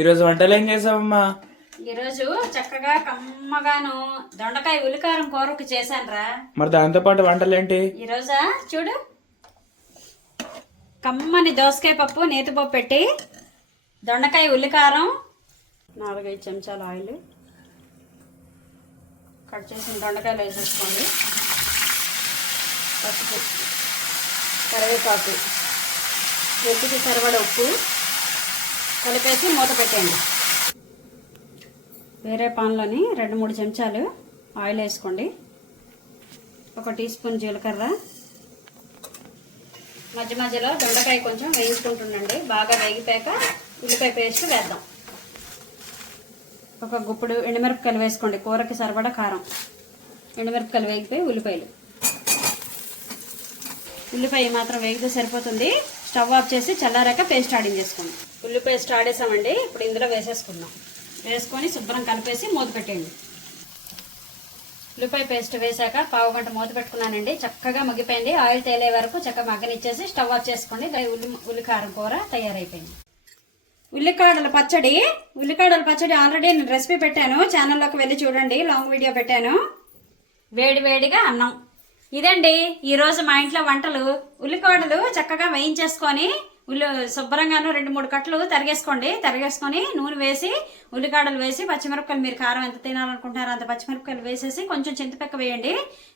ఈరోజు వంటలు ఏం చేసావమ్మా? ఈరోజు చక్కగా కమ్మగాను దొండకాయ ఉల్లికారం కూరకు చేశానురా. మరి దాంతో పాటు వంటలు ఏంటి ఈరోజా చూడు, కమ్మని దోసకాయ పప్పు నేతిపప్పు పెట్టి దొండకాయ ఉల్లికారం, 4-5 చెంచాల ఆయిల్, కట్ చేసిన దొండకాయలు వేసేసుకోండి, పసుపు, కరివేపాకు, రుచికి సరిపడ ఉప్పు కలిపేసి మూత పెట్టండి. వేరే పాన్లోని 2-3 చెంచాలు ఆయిల్ వేసుకోండి, 1 టీ స్పూన్ జీలకర్ర, మధ్య మధ్యలో దొండకాయ కొంచెం వేయించుకుంటుండండి. బాగా వేగిపోయాక ఉల్లిపాయ పేస్ట్ వేద్దాం. 1 గుప్పుడు ఎండుమిరపకాయలు వేసుకోండి, కూరకి సరిపడా కారం. ఎండుమిరపకాయలు వేగిపోయి ఉల్లిపాయలు, ఉల్లిపాయ మాత్రం వేగితే సరిపోతుంది. స్టవ్ ఆఫ్ చేసి చల్లారాక పేస్ట్ ఆడించేసుకోండి. ఉల్లిపాయ ఆడేసామండి. ఇప్పుడు ఇందులో వేసేసుకుందాం. వేసుకొని శుభ్రం కలిపేసి మూత పెట్టండి. ఉల్లిపాయ పేస్ట్ వేసాక 1/2 గంట మూత పెట్టుకున్నానండి. చక్కగా మగ్గిపోయింది. ఆయిల్ తేలే వరకు చక్కగా మగ్గనిచ్చేసి స్టవ్ ఆఫ్ చేసుకోండి. ఉల్లికారం కూర తయారైపోయింది. ఉల్లికాడల పచ్చడి ఆల్రెడీ నేను రెసిపీ పెట్టాను, ఛానల్లోకి వెళ్ళి చూడండి, లాంగ్ వీడియో పెట్టాను. వేడివేడిగా అన్నం. ఇదండి ఈరోజు మా ఇంట్లో వంటలు. ఉల్లికాడలు చక్కగా వేయించేసుకొని శుభ్రంగాను 2-3 కట్టలు తరిగేసుకొని నూనె వేసి ఉల్లికాడలు వేసి పచ్చిమిరపకాయలు, మీరు కారం ఎంత తినాలనుకుంటున్నారో అంత పచ్చిమిరపకాయలు వేసేసి కొంచెం చింతపిక్క వేయండి,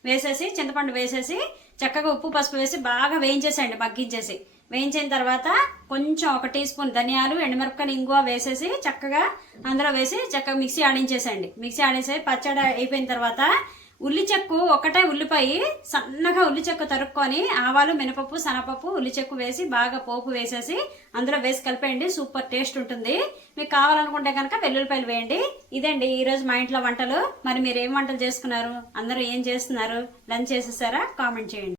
వేసేసి చింతపండు వేసేసి చక్కగా ఉప్పు పసుపు వేసి బాగా వేయించేసేయండి, మగ్గించేసి. వేయించిన తర్వాత కొంచెం 1 టీ స్పూన్ ధనియాలు, ఎండుమిరపకాయలు, ఇంగువ వేసేసి చక్కగా అందులో వేసి చక్కగా మిక్సీ ఆడించేసేయండి. మిక్సీ ఆడేసి పచ్చడి అయిపోయిన తర్వాత ఉల్లిచెక్కు, ఒకటే ఉల్లిపాయ సన్నగా ఉల్లిచెక్కు తరుక్కొని ఆవాలు, మినపప్పు, శనగపప్పు, ఉల్లిచెక్కు వేసి బాగా పోపు వేసేసి అందులో వేసి కలిపేయండి. సూపర్ టేస్ట్ ఉంటుంది. మీకు కావాలనుకుంటే కనుక వెల్లుల్లిపాయలు వేయండి. ఇదండి ఈరోజు మా ఇంట్లో వంటలు. మరి మీరు ఏం వంటలు చేసుకున్నారు? అందరూ ఏం చేస్తున్నారు? లంచ్ చేసేసారా? కామెంట్ చేయండి.